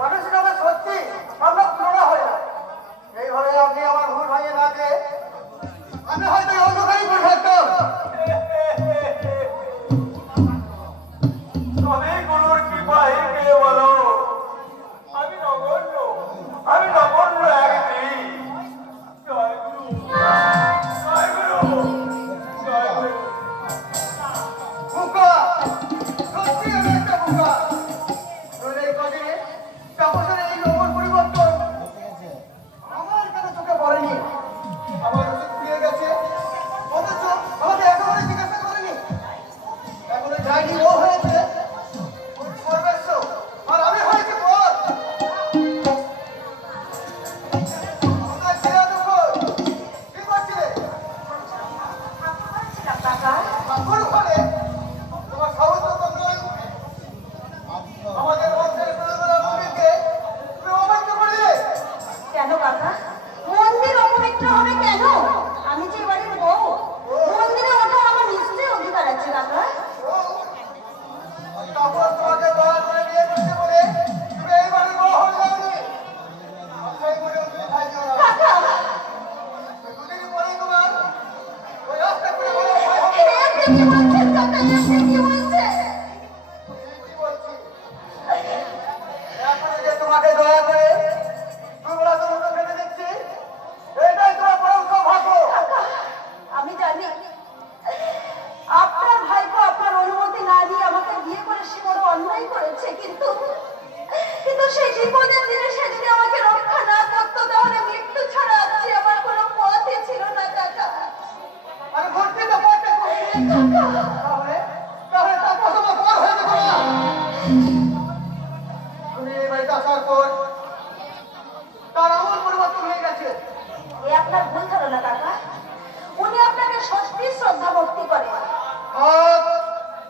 মানুষের কাছে সত্যি আমরা তুলনা হয় না। এইভাবে আপনি আমার ভুল ভাঙিয়ে না দিয়ে আমি হয়তো অন্ধকারই করে থাকতাম। সবইগুলোর কৃপাই পেয়ে বলো আমি নগণ্য, আমি নগণ্য একদিন। জয় গুরু, জয় গুরু, জয় গুরু। বোকা, সত্যি আমি একটা বোকা। নইলে এই কদিনে তাপসের এই নগর পরিবর্তন আমার কেন চোখে পড়েনি? আমার ওষুধ ফুরিয়ে গেছে, অথচ আমাকে একেবারে জিজ্ঞাসা করেনি। এখনো যায়নি, ও হয়েছে সর্বেশ্ব আর আমি হয়েছি পথ। আমার ছেলে দুপুর কি করছিলে? ঠাকুর ঘরে তোমার সাহস তো কম নয়। আমাদের বংশের গুরুগুলো মন্দিরকে তুমি অবাধ্য করে দিলে। কেন কাকা? মন্দির অপবিত্র হবে কেন? আমি যে বাড়ির বউ, মন্দিরে ওঠার আমার নিশ্চয়ই অধিকার আছে কাকা। তারপর তোমাকে দয়া করে নিয়ে দিচ্ছে বলে তুমি এই বাড়ির বউ হয়ে যাওনি। আশাই করে তুমি খাইও না। কাকা, দুদিন পরেই তোমার ওই রাস্তা করে বলা ভয় হবে। আপনি কি বলছেন কাকা? আপনি কি বলছেন? কি বলছি? এখন যে তোমাকে দয়া করে দুবেলা দুমুঠো খেতে দিচ্ছি, এটাই তোমার পরম সৌভাগ্য। কাকা, আমি জানি আপনার ভাইপো আপনার অনুমতি না দিয়ে আমাকে বিয়ে করে সে বড় অন্যায় করেছে, কিন্তু সেই বিপদের দিনে সে যদি আমাকে রক্ষা না করতো তাহলে মৃত্যু ছাড়া আজকে আমার কোনো পথই ছিল না কাকা। আমি ঘুরতে তো পথে করছি। তাহলে তাহলে তারপর তোমার পর হয়ে যেত না। তুমি এই বাড়িতে আসার পর তার আমল পরিবর্তন হয়ে গেছে। এ আপনার ভুল ধারণা কাকা। উনি আপনাকে সত্যি শ্রদ্ধা ভক্তি করে। আর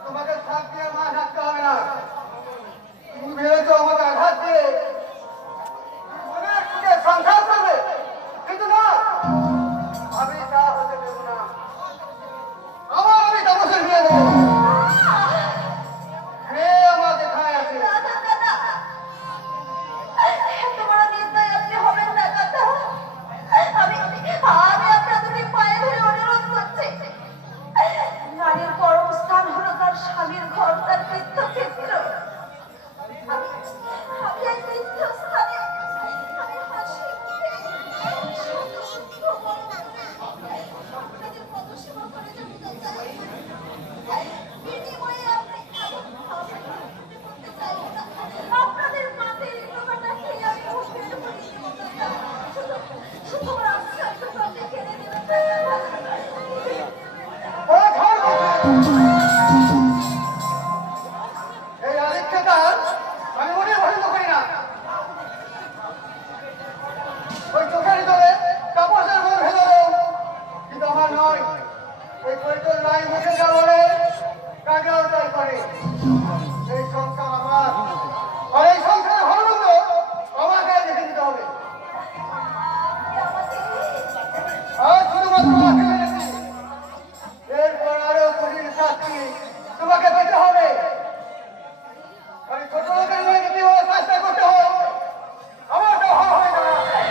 তোমাকে থাক দিয়ে মা থাকতে হবে না। তুমি ভেবেছো আমাকে আঘাত দিয়ে মনের সুখে সংসার করবে, কিন্তু না, আমি তা হতে দেব না। আমি তাপসের বিয়ে দেবো। মেয়ে আমার যেখানে আছে। দাদা, দাদা, এত বড় নির্দয় আপনি হবেন না দাদা। আমি আপনার দুটি পায়ে ধরে অনুরোধ করছি। নারীর পরম স্থান হলো তার স্বামীর ঘর, তার তীর্থক্ষেত্র। আমি এই তীর্থস্থানে আমি হাসি মুখে আপনাদের পদসেবা করে যাবো দাদা। বিনিময়ে আপনি করতে চাইবো না। আপনাদের মাটির লোকাটা খেয়ে আমি মুখের ভরিয়ে দেবো দাদা। শুধু আমার আশ্চর্য আপনি খেলে দেবেন দাদা। ও ধর্ম